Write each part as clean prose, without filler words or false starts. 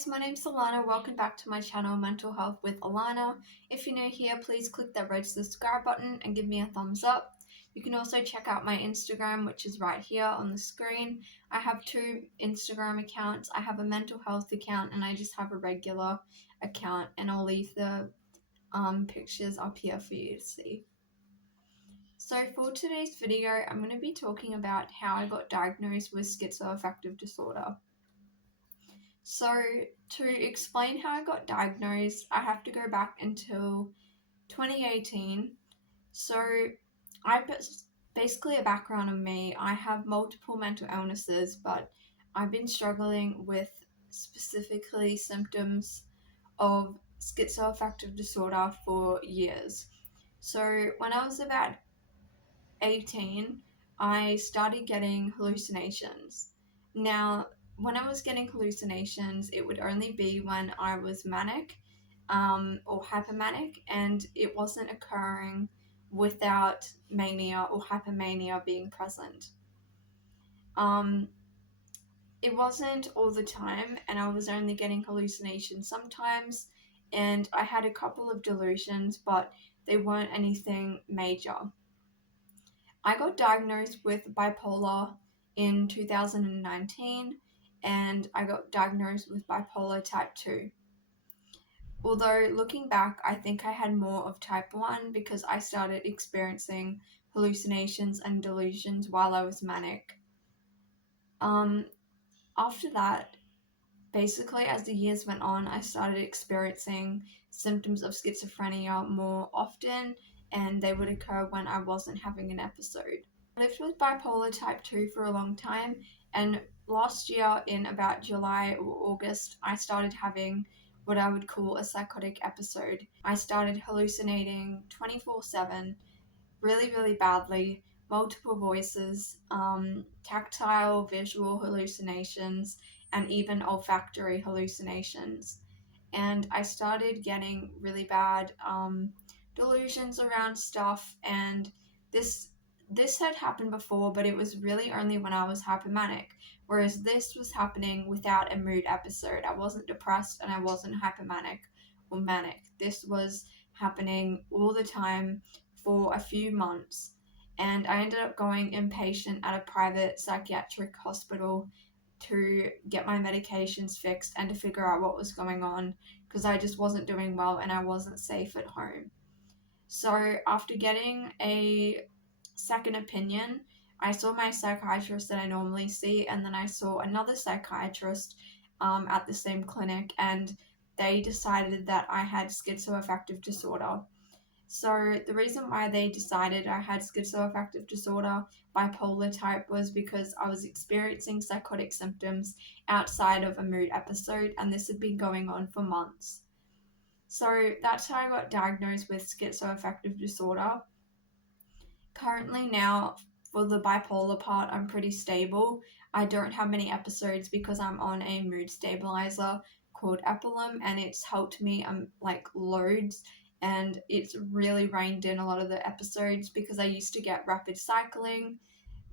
guys, my name's Alana. Welcome back to my channel, Mental Health with Alana. If you're new here, please click that red subscribe button and give me a thumbs up. You can also check out my Instagram, which is right here on the screen. I have two Instagram accounts. I have a mental health account and I just have a regular account, and I'll leave the pictures up here for you to see. So for today's video, I'm going to be talking about how I got diagnosed with schizoaffective disorder. So to explain how I got diagnosed, I have to go back until 2018. So basically a background of me, I have multiple mental illnesses, but I've been struggling with specifically symptoms of schizoaffective disorder for years. So when I was about 18, I started getting hallucinations. Now, when I was getting hallucinations, it would only be when I was manic or hypomanic, and it wasn't occurring without mania or hypomania being present. It wasn't all the time, and I was only getting hallucinations sometimes, and I had a couple of delusions, but they weren't anything major. I got diagnosed with bipolar in 2019, and I got diagnosed with bipolar type 2. Although looking back, I think I had more of type 1 because I started experiencing hallucinations and delusions while I was manic. After that, basically as the years went on, I started experiencing symptoms of schizophrenia more often, and they would occur when I wasn't having an episode. I lived with bipolar type 2 for a long time, and last year in about July or August, I started having what I would call a psychotic episode. I started hallucinating 24/7, really, really badly, multiple voices, tactile, visual hallucinations, and even olfactory hallucinations. And I started getting really bad delusions around stuff, and this had happened before, but it was really only when I was hypomanic, whereas this was happening without a mood episode. I wasn't depressed and I wasn't hypomanic or manic. This was happening all the time for a few months, and I ended up going inpatient at a private psychiatric hospital to get my medications fixed and to figure out what was going on, because I just wasn't doing well and I wasn't safe at home. So after getting a second opinion, I saw my psychiatrist that I normally see, and then I saw another psychiatrist at the same clinic, and they decided that I had schizoaffective disorder. So the reason why they decided I had schizoaffective disorder, bipolar type, was because I was experiencing psychotic symptoms outside of a mood episode, and this had been going on for months. So that's how I got diagnosed with schizoaffective disorder. Currently now, for the bipolar part, I'm pretty stable. I don't have many episodes because I'm on a mood stabilizer called Epilum, and it's helped me like loads, and it's really reined in a lot of the episodes because I used to get rapid cycling.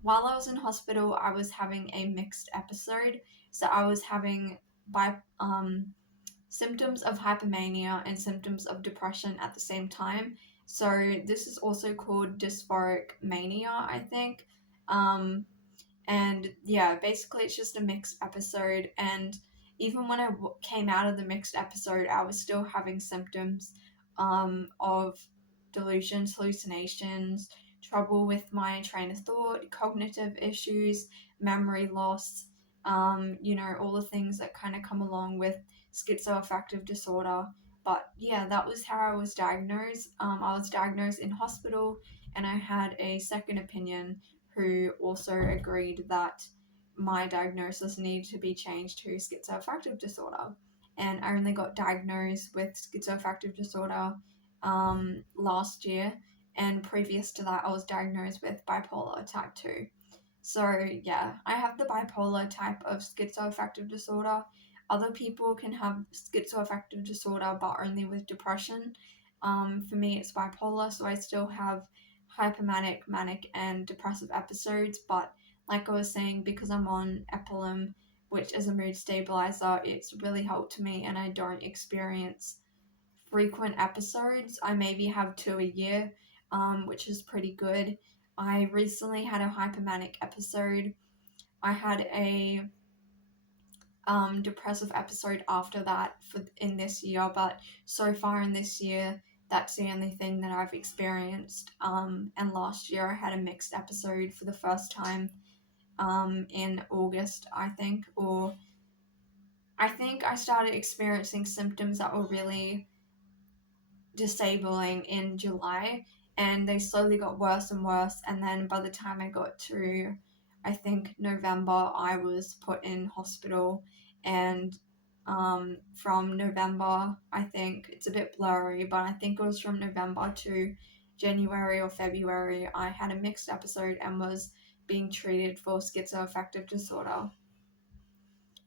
While I was in hospital, I was having a mixed episode, so I was having symptoms of hypomania and symptoms of depression at the same time. So this is also called dysphoric mania, I think. And yeah, basically it's just a mixed episode, and even when I came out of the mixed episode, I was still having symptoms of delusions, hallucinations, trouble with my train of thought, cognitive issues, memory loss, all the things that kind of come along with schizoaffective disorder. But yeah, that was how I was diagnosed. I was diagnosed in hospital, and I had a second opinion who also agreed that my diagnosis needed to be changed to schizoaffective disorder. And I only got diagnosed with schizoaffective disorder last year, and previous to that I was diagnosed with bipolar type 2. So yeah, I have the bipolar type of schizoaffective disorder. Other people can have schizoaffective disorder but only with depression. For me it's bipolar, so I still have hypomanic, manic, and depressive episodes, but like I was saying, because I'm on Epilum, which is a mood stabilizer. It's really helped me, and I don't experience frequent episodes. I maybe have 2 a year, which is pretty good. I recently had a hypomanic episode. I had a depressive episode after that in this year, but so far in this year, that's the only thing that I've experienced. And last year I had a mixed episode for the first time in August, I think, or I think I started experiencing symptoms that were really disabling in July, and they slowly got worse and worse. And then by the time I got to, I think, November, I was put in hospital. And from November, I think it's a bit blurry, but I think it was from November to January or February, I had a mixed episode and was being treated for schizoaffective disorder.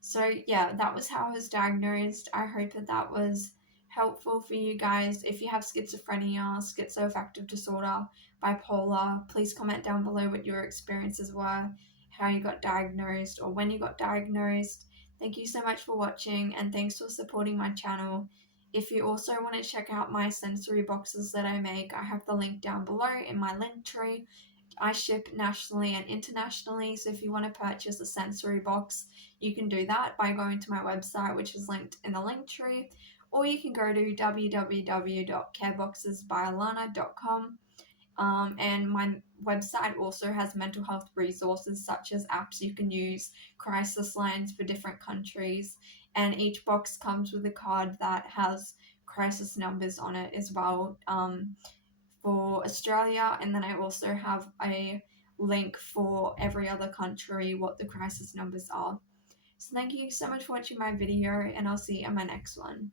So yeah, that was how I was diagnosed. I hope that that was helpful for you guys. If you have schizophrenia, schizoaffective disorder, bipolar, please comment down below what your experiences were, how you got diagnosed, or when you got diagnosed. Thank you so much for watching, and thanks for supporting my channel. If you also want to check out my sensory boxes that I make, I have the link down below in my link tree. I ship nationally and internationally, so if you want to purchase a sensory box, you can do that by going to my website, which is linked in the link tree, or you can go to www.careboxesbyalana.com. And my website also has mental health resources such as apps you can use, crisis lines for different countries, and each box comes with a card that has crisis numbers on it as well. For Australia, and then I also have a link for every other country, what the crisis numbers are. So thank you so much for watching my video, and I'll see you in my next one.